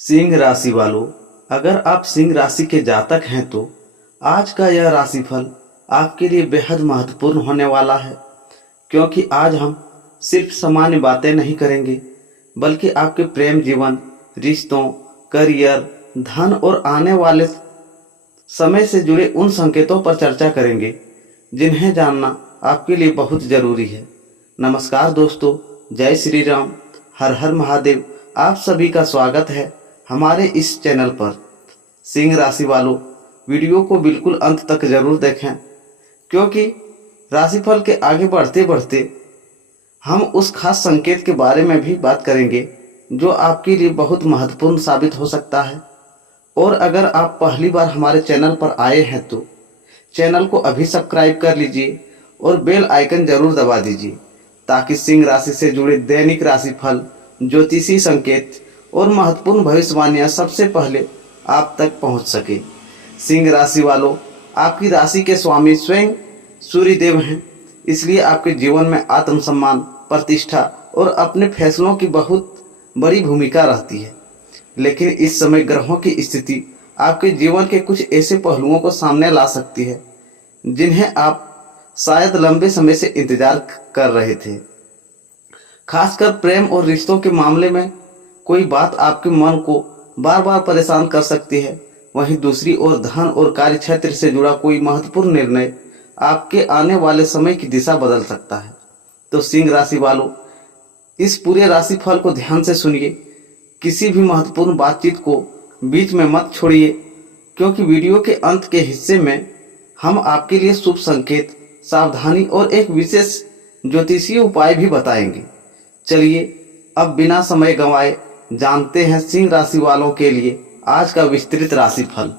सिंह राशि वालों, अगर आप सिंह राशि के जातक हैं तो आज का यह राशिफल आपके लिए बेहद महत्वपूर्ण होने वाला है। क्योंकि आज हम सिर्फ सामान्य बातें नहीं करेंगे, बल्कि आपके प्रेम जीवन, रिश्तों, करियर, धन और आने वाले समय से जुड़े उन संकेतों पर चर्चा करेंगे जिन्हें जानना आपके लिए बहुत जरूरी है। नमस्कार दोस्तों, जय श्री राम, हर हर महादेव। आप सभी का स्वागत है हमारे इस चैनल पर। सिंह राशि वालों, वीडियो को बिल्कुल अंत तक जरूर देखें, क्योंकि राशिफल के आगे बढ़ते बढ़ते हम उस खास संकेत के बारे में भी बात करेंगे जो आपके लिए बहुत महत्वपूर्ण साबित हो सकता है। और अगर आप पहली बार हमारे चैनल पर आए हैं तो चैनल को अभी सब्सक्राइब कर लीजिए और बेल आइकन जरूर दबा दीजिए, ताकि सिंह राशि से जुड़े दैनिक राशिफल, ज्योतिषी संकेत और महत्वपूर्ण भविष्यवाणियां सबसे पहले आप तक पहुंच सके। सिंह राशि वालों, आपकी राशि के स्वामी स्वयं सूर्य देव हैं, इसलिए आपके जीवन में आत्मसम्मान, प्रतिष्ठा और अपने फैसलों की बहुत बड़ी भूमिका रहती है। लेकिन इस समय ग्रहों की स्थिति आपके जीवन के कुछ ऐसे पहलुओं को सामने ला सकती है जिन्हें आप शायद लंबे समय से इंतजार कर रहे थे। खासकर प्रेम और रिश्तों के मामले में कोई बात आपके मन को बार बार परेशान कर सकती है। वहीं दूसरी ओर धन और कार्य क्षेत्र से जुड़ा कोई महत्वपूर्ण निर्णय आपके आने वाले समय की दिशा बदल सकता है। तो सिंह राशि वालों, इस पूरे राशिफल को ध्यान से सुनिए। किसी भी महत्वपूर्ण बातचीत को बीच में मत छोड़िए, क्योंकि वीडियो के अंत के हिस्से में हम आपके लिए शुभ संकेत, सावधानी और एक विशेष ज्योतिषीय उपाय भी बताएंगे। चलिए अब बिना समय गंवाए जानते हैं सिंह राशि वालों के लिए आज का विस्तृत राशिफल।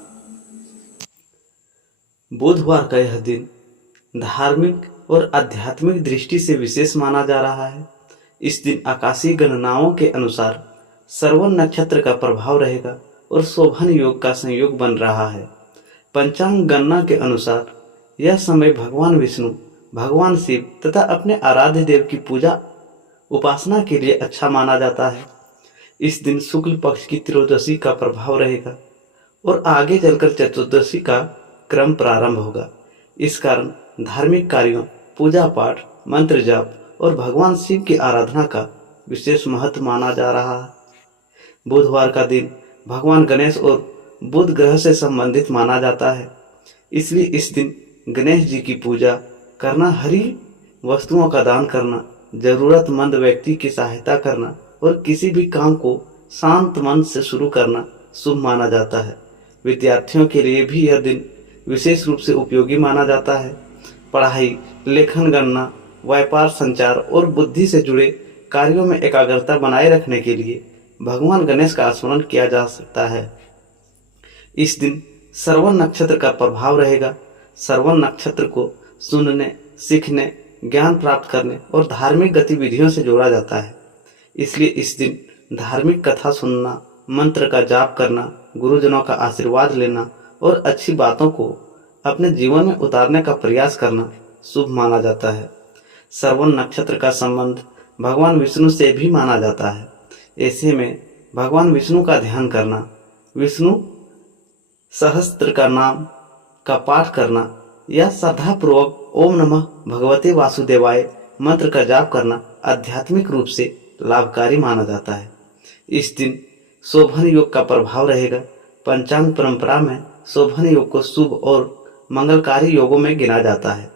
बुधवार का यह दिन धार्मिक और आध्यात्मिक दृष्टि से विशेष माना जा रहा है। इस दिन आकाशीय गणनाओं के अनुसार श्रवण नक्षत्र का प्रभाव रहेगा और शोभन योग का संयोग बन रहा है। पंचांग गणना के अनुसार यह समय भगवान विष्णु, भगवान शिव तथा अपने आराध्य देव की पूजा उपासना के लिए अच्छा माना जाता है। इस दिन शुक्ल पक्ष की त्रयोदशी का प्रभाव रहेगा और आगे चलकर चतुर्दशी का क्रम प्रारंभ होगा। इस कारण धार्मिक कार्यों, पूजा पाठ, मंत्र जाप और भगवान शिव की आराधना का विशेष महत्व माना जा रहा है। बुधवार का दिन भगवान गणेश और बुध ग्रह से संबंधित माना जाता है, इसलिए इस दिन गणेश जी की पूजा करना, हरी वस्तुओं का दान करना, जरूरतमंद व्यक्ति की सहायता करना और किसी भी काम को शांत मन से शुरू करना शुभ माना जाता है। विद्यार्थियों के लिए भी यह दिन विशेष रूप से उपयोगी माना जाता है। पढ़ाई, लेखन, गणना, व्यापार, संचार और बुद्धि से जुड़े कार्यों में एकाग्रता बनाए रखने के लिए भगवान गणेश का स्मरण किया जा सकता है। इस दिन श्रवण नक्षत्र का प्रभाव रहेगा। श्रवण नक्षत्र को सुनने, सीखने, ज्ञान प्राप्त करने और धार्मिक गतिविधियों से जोड़ा जाता है, इसलिए इस दिन धार्मिक कथा सुनना, मंत्र का जाप करना, गुरुजनों का आशीर्वाद लेना और अच्छी बातों को अपने जीवन में उतारने का प्रयास करना शुभ माना जाता है। श्रवण नक्षत्र का संबंध भगवान विष्णु से भी माना जाता है। ऐसे में भगवान विष्णु का ध्यान करना, विष्णु सहस्त्र का नाम का पाठ करना या श्रद्धापूर्वक ओम नमः भगवते वासुदेवाय मंत्र का जाप करना आध्यात्मिक रूप से लाभकारी माना जाता है। इस दिन शोभन योग का प्रभाव रहेगा। पंचांग परंपरा में शोभन योग को शुभ और मंगलकारी योगों में गिना जाता है,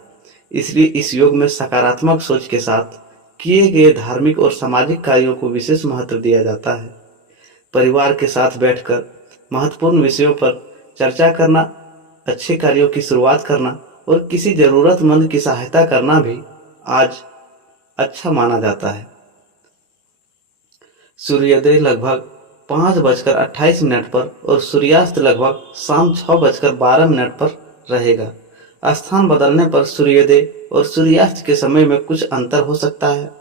इसलिए इस योग में सकारात्मक सोच के साथ किए गए धार्मिक और सामाजिक कार्यों को विशेष महत्व दिया जाता है। परिवार के साथ बैठकर महत्वपूर्ण विषयों पर चर्चा करना, अच्छे कार्यों की शुरुआत करना और किसी जरूरतमंद की सहायता करना भी आज अच्छा माना जाता है। सूर्योदय लगभग 5:28 पर और सूर्यास्त लगभग शाम 6:12 पर रहेगा। स्थान बदलने पर सूर्योदय और सूर्यास्त के समय में कुछ अंतर हो सकता है।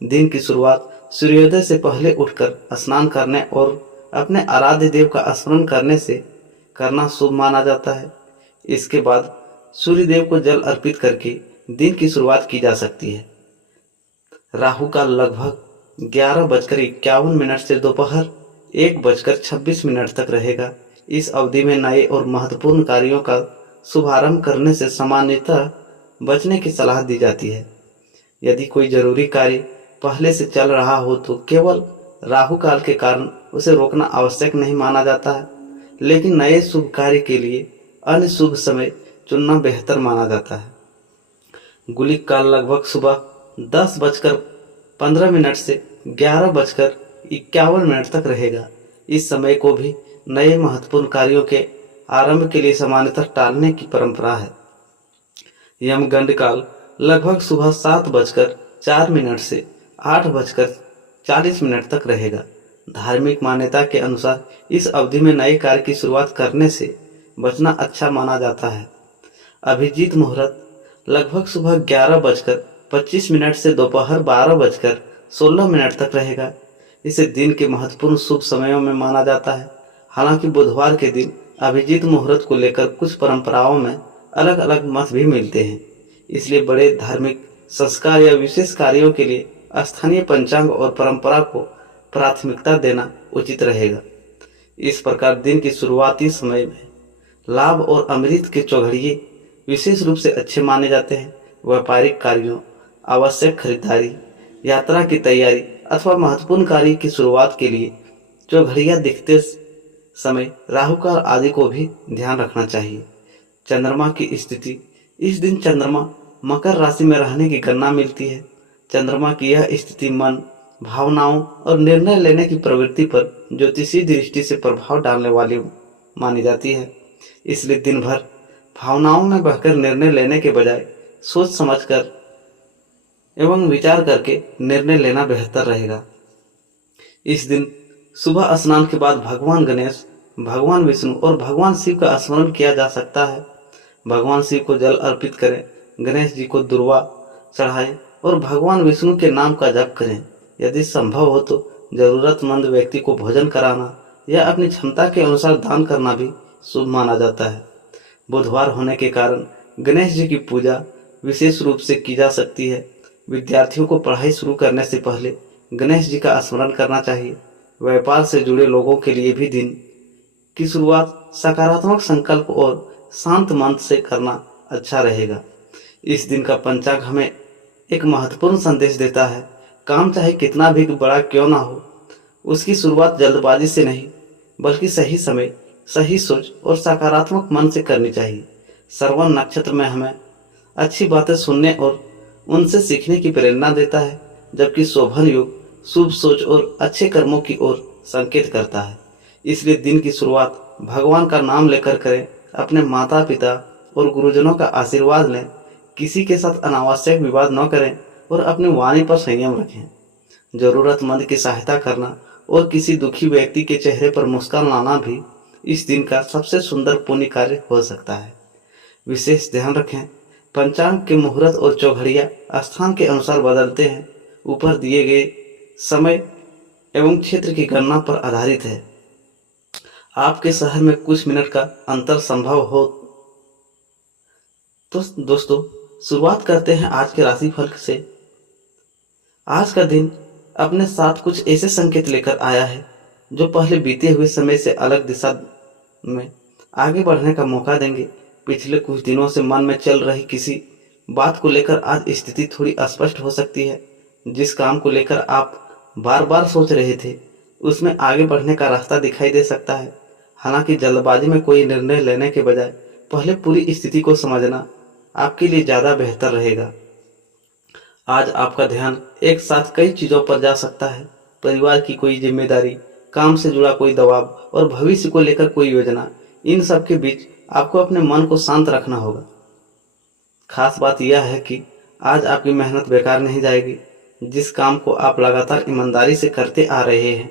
दिन की शुरुआत सूर्योदय से पहले उठकर स्नान करने और अपने आराध्य देव का स्मरण करने से करना शुभ माना जाता है। इसके बाद सूर्य देव को जल अर्पित करके दिन की शुरुआत की जा सकती है। राहु काल लगभग 11:51 से दोपहर 1:26 तक रहेगा। इस अवधि में नए और महत्वपूर्ण कार्यों का शुभारंभ करने से सामान्यतः बचने की सलाह दी जाती है। यदि कोई जरूरी कार्य पहले से चल रहा हो तो केवल राहु काल के कारण उसे रोकना आवश्यक नहीं माना जाता है, लेकिन नए शुभ कार्य के लिए अन्य शुभ समय चुनना बेहतर माना जाता है। गुलिक काल लगभग सुबह 10:15 से 11:51 तक रहेगा। इस समय को भी नए महत्वपूर्ण कार्यों के आरंभ के लिए सामान्यतः टालने की परंपरा है। यमगंड काल लगभग सुबह 7:04 से 8:40 तक रहेगा। धार्मिक मान्यता के अनुसार इस अवधि में नए कार्य की शुरुआत करने से बचना अच्छा माना जाता है। अभिजीत मुहूर्त लगभग सुबह 11:25 से दोपहर 12:16 तक रहेगा। इसे दिन के महत्वपूर्ण शुभ समयों में माना जाता है। हालांकि बुधवार के दिन अभिजीत मुहूर्त को लेकर कुछ परंपराओं में अलग अलग मत भी मिलते हैं, इसलिए बड़े धार्मिक संस्कार या विशेष कार्यों के लिए स्थानीय पंचांग और परंपरा को प्राथमिकता देना उचित रहेगा। इस प्रकार दिन की शुरुआती समय में लाभ और अमृत के चौघड़िए विशेष रूप से अच्छे माने जाते हैं। व्यापारिक कार्यों, आवश्यक खरीदारी, यात्रा की तैयारी अथवा महत्वपूर्ण कार्य की शुरुआत के लिए चौघड़िया दिखते समय राहु काल आदि को भी ध्यान रखना चाहिए। चंद्रमा की स्थिति, इस दिन चंद्रमा मकर राशि में रहने की गणना मिलती है। चंद्रमा की यह स्थिति मन, भावनाओं और निर्णय लेने की प्रवृत्ति पर ज्योतिषीय दृष्टि से प्रभाव डालने वाली मानी जाती है। इसलिए दिन भर भावनाओं में बहकर निर्णय लेने के बजाय सोच समझकर एवं विचार करके निर्णय लेना बेहतर रहेगा। इस दिन सुबह स्नान के बाद भगवान गणेश, भगवान विष्णु और भगवान शिव का स्मरण किया जा सकता है। भगवान शिव को जल अर्पित करें, गणेश जी को दुर्वा चढ़ाएं और भगवान विष्णु के नाम का जप करें। यदि संभव हो तो जरूरतमंद व्यक्ति को भोजन कराना या अपनी क्षमता के अनुसार दान करना भी शुभ माना जाता है। बुधवार होने के कारण गणेश जी की पूजा विशेष रूप से की जा सकती है। विद्यार्थियों को पढ़ाई शुरू करने से पहले गणेश जी का स्मरण करना चाहिए। व्यापार से जुड़े लोगों के लिए भी दिन की शुरुआत सकारात्मक संकल्प और शांत मन से करना अच्छा रहेगा। इस दिन का पंचांग हमें एक महत्वपूर्ण संदेश देता है। काम चाहे कितना भी बड़ा क्यों ना हो, उसकी शुरुआत जल्दबाजी से नहीं बल्कि सही समय, सही सोच और सकारात्मक मन से करनी चाहिए। श्रवण नक्षत्र में हमें अच्छी बातें सुनने और उनसे सीखने की प्रेरणा देता है, जबकि शोभन योग शुभ सोच और अच्छे कर्मों की ओर संकेत करता है। इसलिए दिन की शुरुआत भगवान का नाम लेकर करें, अपने माता पिता और गुरुजनों का आशीर्वाद लें, किसी के साथ अनावश्यक विवाद न करें और अपनी वाणी पर संयम रखें। जरूरतमंद की सहायता करना और किसी दुखी व्यक्ति के चेहरे पर मुस्कान लाना भी इस दिन का सबसे सुंदर पुण्य कार्य हो सकता है। विशेष ध्यान रखें, पंचांग के मुहूर्त और चौघड़िया स्थान के अनुसार बदलते हैं। ऊपर दिए गए समय एवं क्षेत्र की गणना पर आधारित है। आपके शहर में कुछ मिनट का अंतर संभव हो तो दोस्तों शुरुआत करते हैं आज के राशिफल से। आज का दिन अपने साथ कुछ ऐसे संकेत लेकर आया है जो पहले बीते हुए समय से अलग दिशा में आगे बढ़ने का मौका देंगे। पिछले कुछ दिनों से मन में चल रही किसी बात को लेकर आज स्थिति थोड़ी अस्पष्ट हो सकती है। जिस काम को लेकर आप बार बार सोच रहे थे उसमें आगे बढ़ने का रास्ता दिखाई दे सकता है। हालांकि जल्दबाजी में कोई निर्णय लेने के बजाय पहले पूरी स्थिति को समझना आपके लिए ज़्यादा बेहतर रहेगा। आज आपका ध्यान एक साथ कई चीज़ों पर जा सकता है। परिवार की कोई जिम्मेदारी, काम से जुड़ा कोई दबाव और भविष्य को लेकर कोई योजना, इन सब के बीच आपको अपने मन को शांत रखना होगा। खास बात यह है कि आज आपकी मेहनत बेकार नहीं जाएगी। जिस काम को आप लगातार ईमानदारी से करते आ रहे हैं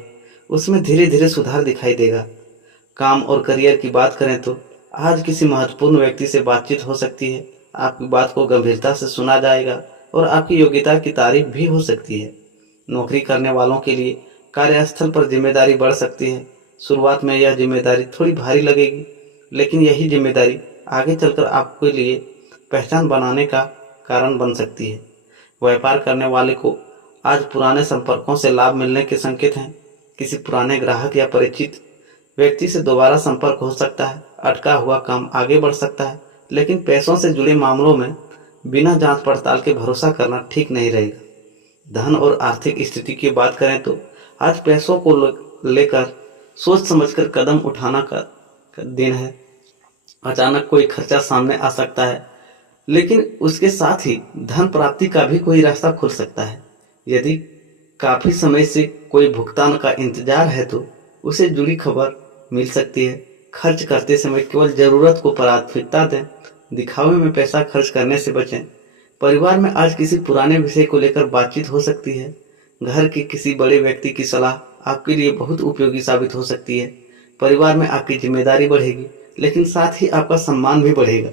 उसमें धीरे धीरे सुधार दिखाई देगा। काम और करियर की बात करें तो आज किसी महत्वपूर्ण व्यक्ति से बातचीत हो सकती है। आपकी बात को गंभीरता से सुना जाएगा और आपकी योग्यता की तारीफ भी हो सकती है। नौकरी करने वालों के लिए कार्यस्थल पर जिम्मेदारी बढ़ सकती है। शुरुआत में यह जिम्मेदारी थोड़ी भारी लगेगी, लेकिन यही जिम्मेदारी आगे चलकर आपके लिए पहचान बनाने का कारण बन सकती है। व्यापार करने वाले को आज पुराने संपर्कों से लाभ मिलने के संकेत हैं। किसी पुराने ग्राहक या परिचित व्यक्ति से दोबारा संपर्क हो सकता है। अटका हुआ काम आगे बढ़ सकता है, लेकिन पैसों से जुड़े मामलों में बिना जांच पड़ताल के भरोसा करना ठीक नहीं रहेगा। धन और आर्थिक स्थिति की बात करें तो आज पैसों को लेकर सोच समझकर कदम उठाना का दिन है। अचानक कोई खर्चा सामने आ सकता है, लेकिन उसके साथ ही धन प्राप्ति का भी कोई रास्ता खुल सकता है। यदि काफी समय से कोई भुगतान का इंतजार है तो उसे जुड़ी खबर मिल सकती है। खर्च करते समय केवल जरूरत को प्राथमिकता दें, दिखावे में पैसा खर्च करने से बचें। परिवार में आज किसी पुराने विषय को लेकर बातचीत हो सकती है। घर के किसी बड़े व्यक्ति की सलाह आपके लिए बहुत उपयोगी साबित हो सकती है। परिवार में आपकी जिम्मेदारी बढ़ेगी, लेकिन साथ ही आपका सम्मान भी बढ़ेगा।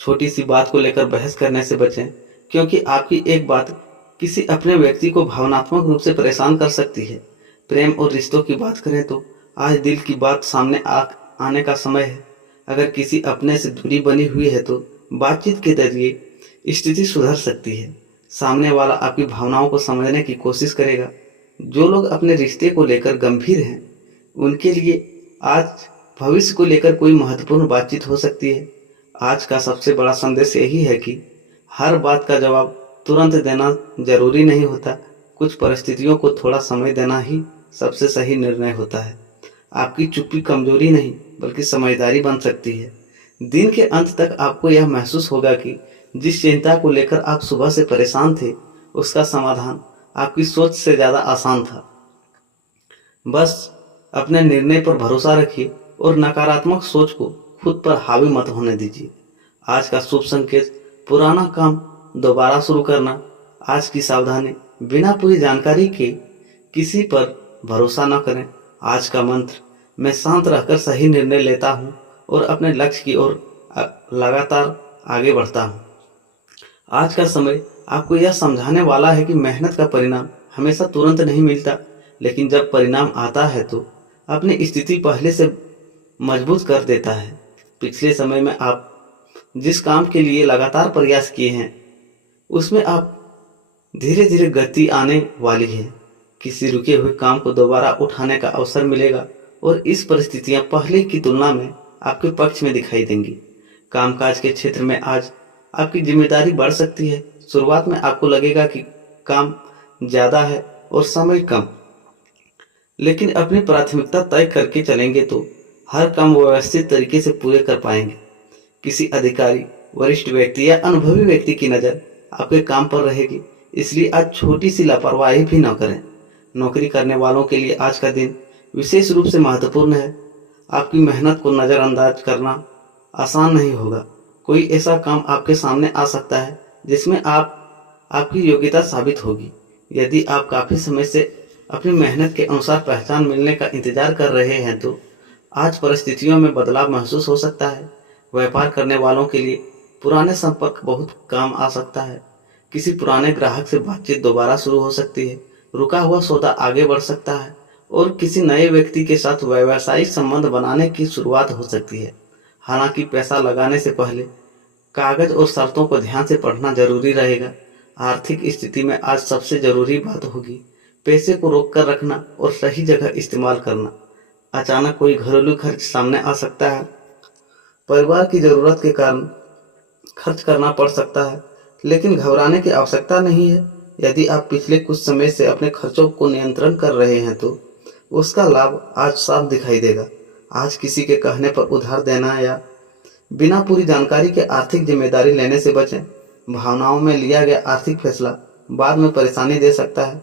छोटी सी बात को लेकर बहस करने से बचें, क्योंकि आपकी एक बात किसी अपने व्यक्ति को भावनात्मक रूप से परेशान कर सकती है। प्रेम और रिश्तों की बात करें तो आज दिल की बात सामने आने का समय है। अगर किसी अपने से दूरी बनी हुई है तो बातचीत के जरिए स्थिति सुधर सकती है। सामने वाला आपकी भावनाओं को समझने की कोशिश करेगा। जो लोग अपने रिश्ते को लेकर गंभीर हैं, उनके लिए आज भविष्य को लेकर कोई महत्वपूर्ण बातचीत हो सकती है। आज का सबसे बड़ा संदेश यही है कि हर बात का जवाब तुरंत देना जरूरी नहीं होता। कुछ परिस्थितियों को थोड़ा समय देना ही सबसे सही निर्णय होता है। आपकी चुप्पी कमजोरी नहीं, बल्कि समझदारी बन सकती है। दिन के अंत तक आपको यह महसूस होगा कि जिस चिंता को लेकर आप सुबह से परेशान थे, उसका समाधान आपकी सोच से ज़्यादा आसान था। बस अपने निर्णय पर भरोसा रखिए और नकारात्मक सोच को खुद पर हावी मत होने दीजिए। आज का शुभ संकेत पुराना काम दोबारा शुरू करना। आज की सावधानी बिना पूरी जानकारी के किसी पर भरोसा न करें। आज का मंत्र मैं शांत रहकर सही निर्णय लेता हूँ और अपने लक्ष्य की ओर लगातार आगे बढ़ता हूँ। आज का समय आपको यह समझाने वाला है कि मेहनत का परिणाम हमेशा तुरंत नहीं मिलता, लेकिन जब परिणाम आता है तो अपनी स्थिति पहले से मजबूत कर देता है। पिछले समय में आप जिस काम के लिए लगातार प्रयास किए हैं, उसमें आप धीरे धीरे गति आने वाली है। किसी रुके हुए काम को दोबारा उठाने का अवसर मिलेगा और इस परिस्थितियां पहले की तुलना में आपके पक्ष में दिखाई देंगी। कामकाज के क्षेत्र में आज आपकी जिम्मेदारी बढ़ सकती है। शुरुआत में आपको लगेगा कि काम ज़्यादा है और समय कम, लेकिन अपनी प्राथमिकता तय करके चलेंगे तो हर काम व्यवस्थित तरीके से पूरे कर पाएंगे। किसी अधिकारी, वरिष्ठ व्यक्ति या अनुभवी व्यक्ति की नज़र आपके काम पर रहेगी, इसलिए आज छोटी सी लापरवाही भी न करें। नौकरी करने वालों के लिए आज का दिन विशेष रूप से महत्वपूर्ण है। आपकी मेहनत को नज़रअंदाज करना आसान नहीं होगा। कोई ऐसा काम आपके सामने आ सकता है जिसमें आपकी योग्यता साबित होगी। यदि आप काफ़ी समय से अपनी मेहनत के अनुसार पहचान मिलने का इंतजार कर रहे हैं तो आज परिस्थितियों में बदलाव महसूस हो सकता है। व्यापार करने वालों के लिए पुराने संपर्क बहुत काम आ सकता है। किसी पुराने ग्राहक से बातचीत दोबारा शुरू हो सकती है। रुका हुआ सौदा आगे बढ़ सकता है और किसी नए व्यक्ति के साथ व्यावसायिक संबंध बनाने की शुरुआत हो सकती है। हालांकि पैसा लगाने से पहले कागज और शर्तों को ध्यान से पढ़ना जरूरी रहेगा। आर्थिक स्थिति में आज सबसे जरूरी बात होगी पैसे को रोक कर रखना और सही जगह इस्तेमाल करना। अचानक कोई घरेलू खर्च सामने आ सकता है। परिवार की जरूरत के कारण खर्च करना पड़ सकता है, लेकिन घबराने की आवश्यकता नहीं है। यदि आप पिछले कुछ समय से अपने खर्चों को नियंत्रण कर रहे हैं तो उसका लाभ आज साफ दिखाई देगा। आज किसी के कहने पर उधार देना या बिना पूरी जानकारी के आर्थिक जिम्मेदारी लेने से बचें। भावनाओं में लिया गया आर्थिक फैसला बाद में परेशानी दे सकता है।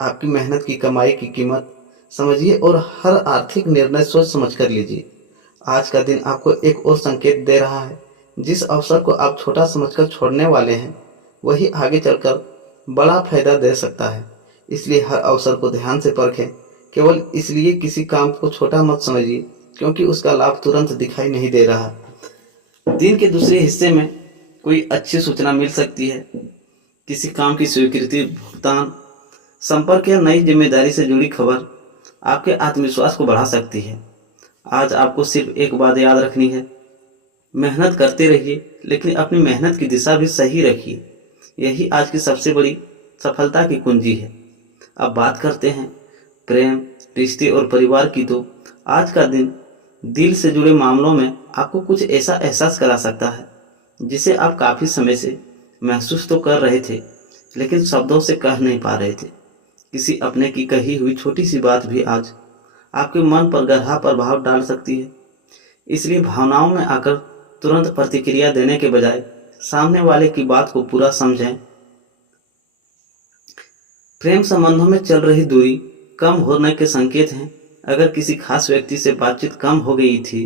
आपकी मेहनत की कमाई की कीमत समझिए और हर आर्थिक निर्णय सोच समझ कर लीजिए। आज का दिन आपको एक और संकेत दे रहा है। जिस अवसर को आप छोटा समझकर छोड़ने वाले हैं, वही आगे चलकर बड़ा फायदा दे सकता है। इसलिए हर अवसर को ध्यान से परखें। केवल इसलिए किसी काम को छोटा मत समझिए क्योंकि उसका लाभ तुरंत दिखाई नहीं दे रहा। दिन के दूसरे हिस्से में कोई अच्छी सूचना मिल सकती है। किसी काम की स्वीकृति, भुगतान, संपर्क या नई जिम्मेदारी से जुड़ी खबर आपके आत्मविश्वास को बढ़ा सकती है। आज आपको सिर्फ एक बात याद रखनी है, मेहनत करते रहिए, लेकिन अपनी मेहनत की दिशा भी सही रखिए। यही आज की सबसे बड़ी सफलता की कुंजी है। अब बात करते हैं प्रेम, रिश्ते और परिवार की, तो आज का दिन दिल से जुड़े मामलों में आपको कुछ ऐसा एहसास करा सकता है जिसे आप काफ़ी समय से महसूस तो कर रहे थे लेकिन शब्दों से कह नहीं पा रहे थे। किसी अपने की कही हुई छोटी सी बात भी आज आपके मन पर गहरा प्रभाव डाल सकती है। इसलिए भावनाओं में आकर तुरंत प्रतिक्रिया देने के बजाय सामने वाले की बात को पूरा समझें। प्रेम संबंधों में चल रही दूरी कम होने के संकेत हैं। अगर किसी खास व्यक्ति से बातचीत कम हो गई थी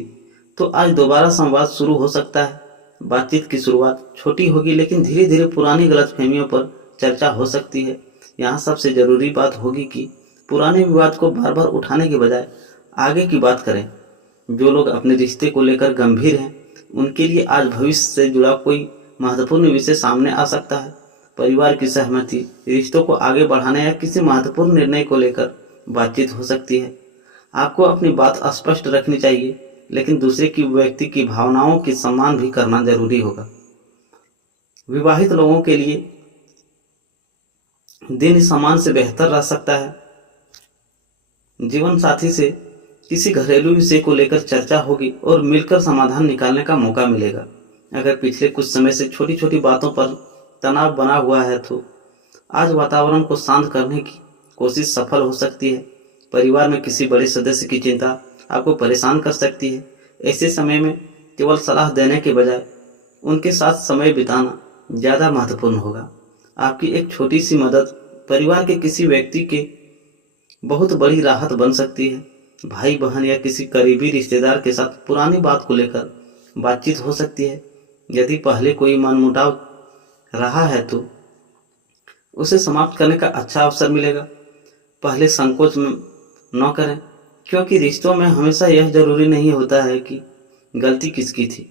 तो आज दोबारा संवाद शुरू हो सकता है। बातचीत की शुरुआत छोटी होगी लेकिन धीरे धीरे पुरानी गलतफहमियों पर चर्चा हो सकती है। यहाँ सबसे ज़रूरी बात होगी कि पुराने विवाद को बार बार उठाने के बजाय आगे की बात करें। जो लोग अपने रिश्ते को लेकर गंभीर हैं उनके लिए आज भविष्य से जुड़ा कोई महत्वपूर्ण विषय सामने आ सकता है। परिवार की सहमति, रिश्तों को आगे बढ़ाने या किसी महत्वपूर्ण निर्णय को लेकर बातचीत हो सकती है। आपको अपनी बात स्पष्ट रखनी चाहिए लेकिन दूसरे की व्यक्ति की भावनाओं की सम्मान भी करना जरूरी होगा। विवाहित लोगों के लिए दिन सामान्य से बेहतर रह सकता है। जीवन साथी से किसी घरेलू विषय को लेकर चर्चा होगी और मिलकर समाधान निकालने का मौका मिलेगा। अगर पिछले कुछ समय से छोटी छोटी बातों पर तनाव बना हुआ है तो आज वातावरण को शांत करने की कोशिश सफल हो सकती है। परिवार में किसी बड़े सदस्य की चिंता आपको परेशान कर सकती है। ऐसे समय में केवल सलाह देने के बजाय उनके साथ समय बिताना ज़्यादा महत्वपूर्ण होगा। आपकी एक छोटी सी मदद परिवार के किसी व्यक्ति के बहुत बड़ी राहत बन सकती है। भाई बहन या किसी करीबी रिश्तेदार के साथ पुरानी बात को लेकर बातचीत हो सकती है। यदि पहले कोई मनमुटाव रहा है तो उसे समाप्त करने का अच्छा अवसर मिलेगा। पहले संकोच न करें क्योंकि रिश्तों में हमेशा यह जरूरी नहीं होता है कि गलती किसकी थी।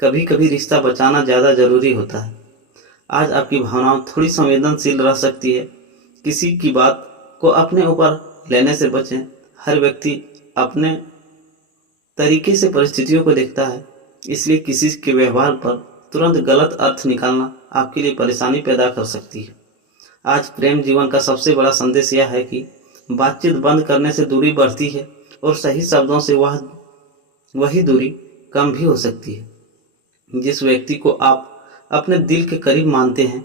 कभी कभी रिश्ता बचाना ज़्यादा जरूरी होता है। आज आपकी भावनाएं थोड़ी संवेदनशील रह सकती है। किसी की बात को अपने ऊपर लेने से बचें। हर व्यक्ति अपने तरीके से परिस्थितियों को देखता है, इसलिए किसी के व्यवहार पर तुरंत गलत अर्थ निकालना आपके लिए परेशानी पैदा कर सकती है। आज प्रेम जीवन का सबसे बड़ा संदेश यह है कि बातचीत बंद करने से दूरी बढ़ती है और सही शब्दों से वही दूरी कम भी हो सकती है। जिस व्यक्ति को आप अपने दिल के करीब मानते हैं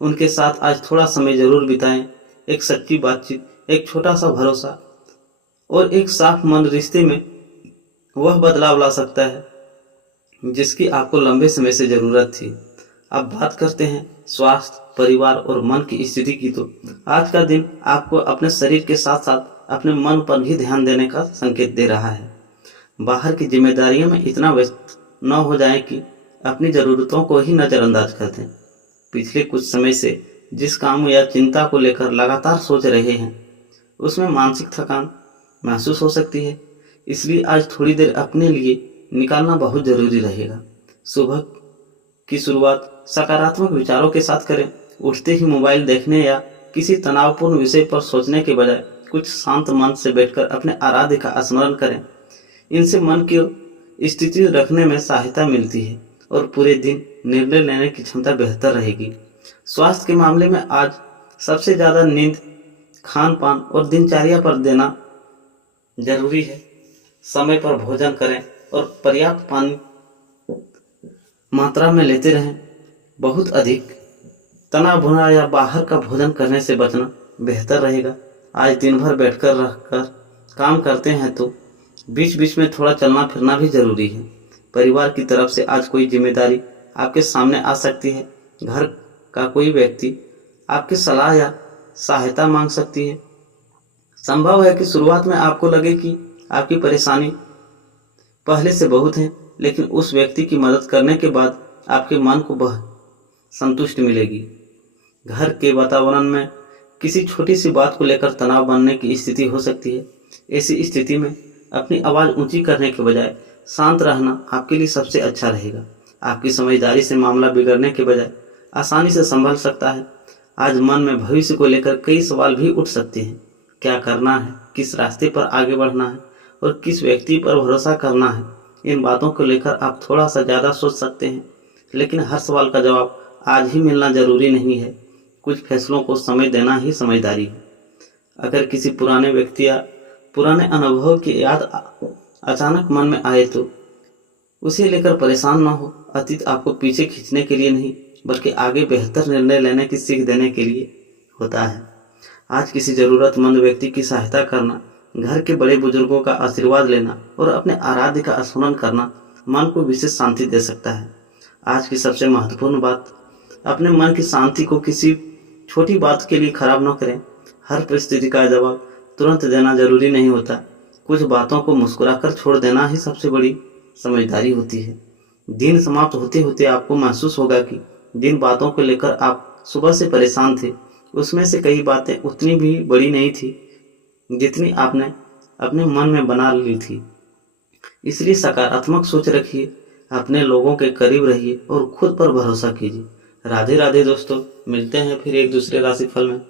उनके साथ आज थोड़ा समय जरूर बिताएं। एक सच्ची बातचीत, एक छोटा सा भरोसा और एक साफ मन रिश्ते में वह बदलाव ला सकता है जिसकी आपको लंबे समय से ज़रूरत थी। अब बात करते हैं स्वास्थ्य, परिवार और मन की स्थिति की, तो आज का दिन आपको अपने शरीर के साथ साथ अपने मन पर भी ध्यान देने का संकेत दे रहा है। बाहर की जिम्मेदारियों में इतना व्यस्त न हो जाएं कि अपनी ज़रूरतों को ही नज़रअंदाज कर दें। पिछले कुछ समय से जिस काम या चिंता को लेकर लगातार सोच रहे हैं उसमें मानसिक थकान महसूस हो सकती है, इसलिए आज थोड़ी देर अपने लिए निकालना बहुत ज़रूरी रहेगा। सुबह की शुरुआत सकारात्मक विचारों के साथ करें। उठते ही मोबाइल देखने या किसी तनावपूर्ण विषय पर सोचने के बजाय कुछ शांत मन से बैठकर अपने आराध्य का स्मरण करें। इनसे मन की स्थिति रखने में सहायता मिलती है और पूरे दिन निर्णय लेने की क्षमता बेहतर रहेगी। स्वास्थ्य के मामले में आज सबसे ज़्यादा नींद, खान पान और दिनचर्या पर देना जरूरी है। समय पर भोजन करें और पर्याप्त पानी मात्रा में लेते रहें। बहुत अधिक तना भुना या बाहर का भोजन करने से बचना बेहतर रहेगा। आज दिन भर बैठकर रहकर काम करते हैं तो बीच बीच में थोड़ा चलना फिरना भी जरूरी है। परिवार की तरफ से आज कोई जिम्मेदारी आपके सामने आ सकती है। घर का कोई व्यक्ति आपकी सलाह या सहायता मांग सकती है। संभव है कि शुरुआत में आपको लगे कि आपकी परेशानी पहले से बहुत है, लेकिन उस व्यक्ति की मदद करने के बाद आपके मन को संतुष्टि मिलेगी। घर के वातावरण में किसी छोटी सी बात को लेकर तनाव बनने की स्थिति हो सकती है। ऐसी स्थिति में अपनी आवाज़ ऊंची करने के बजाय शांत रहना आपके लिए सबसे अच्छा रहेगा। आपकी समझदारी से मामला बिगड़ने के बजाय आसानी से संभल सकता है। आज मन में भविष्य को लेकर कई सवाल भी उठ सकते हैं। क्या करना है, किस रास्ते पर आगे बढ़ना है और किस व्यक्ति पर भरोसा करना है। इन बातों को लेकर आप थोड़ा सा ज़्यादा सोच सकते हैं, लेकिन हर सवाल का जवाब आज ही मिलना जरूरी नहीं है। कुछ फैसलों को समय देना ही समझदारी है। अगर किसी पुराने व्यक्ति या पुराने अनुभव की याद अचानक मन में आए तो उसे लेकर परेशान न हो। अतीत आपको पीछे खींचने के लिए नहीं, बल्कि आगे बेहतर निर्णय लेने की सीख देने के लिए होता है। आज किसी ज़रूरतमंद व्यक्ति की सहायता करना, घर के बड़े बुजुर्गों का आशीर्वाद लेना और अपने आराध्य का स्मरण करना मन को विशेष शांति दे सकता है। आज की सबसे महत्वपूर्ण बात, अपने मन की शांति को किसी छोटी बात के लिए खराब न करें। हर परिस्थिति का जवाब तुरंत देना जरूरी नहीं होता। कुछ बातों को मुस्कुराकर छोड़ देना ही सबसे बड़ी समझदारी होती है। दिन समाप्त होते होते आपको महसूस होगा कि जिन बातों को लेकर आप सुबह से परेशान थे, उसमें से कई बातें उतनी भी बड़ी नहीं थी जितनी आपने अपने मन में बना ली थी। इसलिए सकारात्मक सोच रखिए, अपने लोगों के करीब रहिए और खुद पर भरोसा कीजिए। राधे राधे दोस्तों, मिलते हैं फिर एक दूसरे राशिफल में।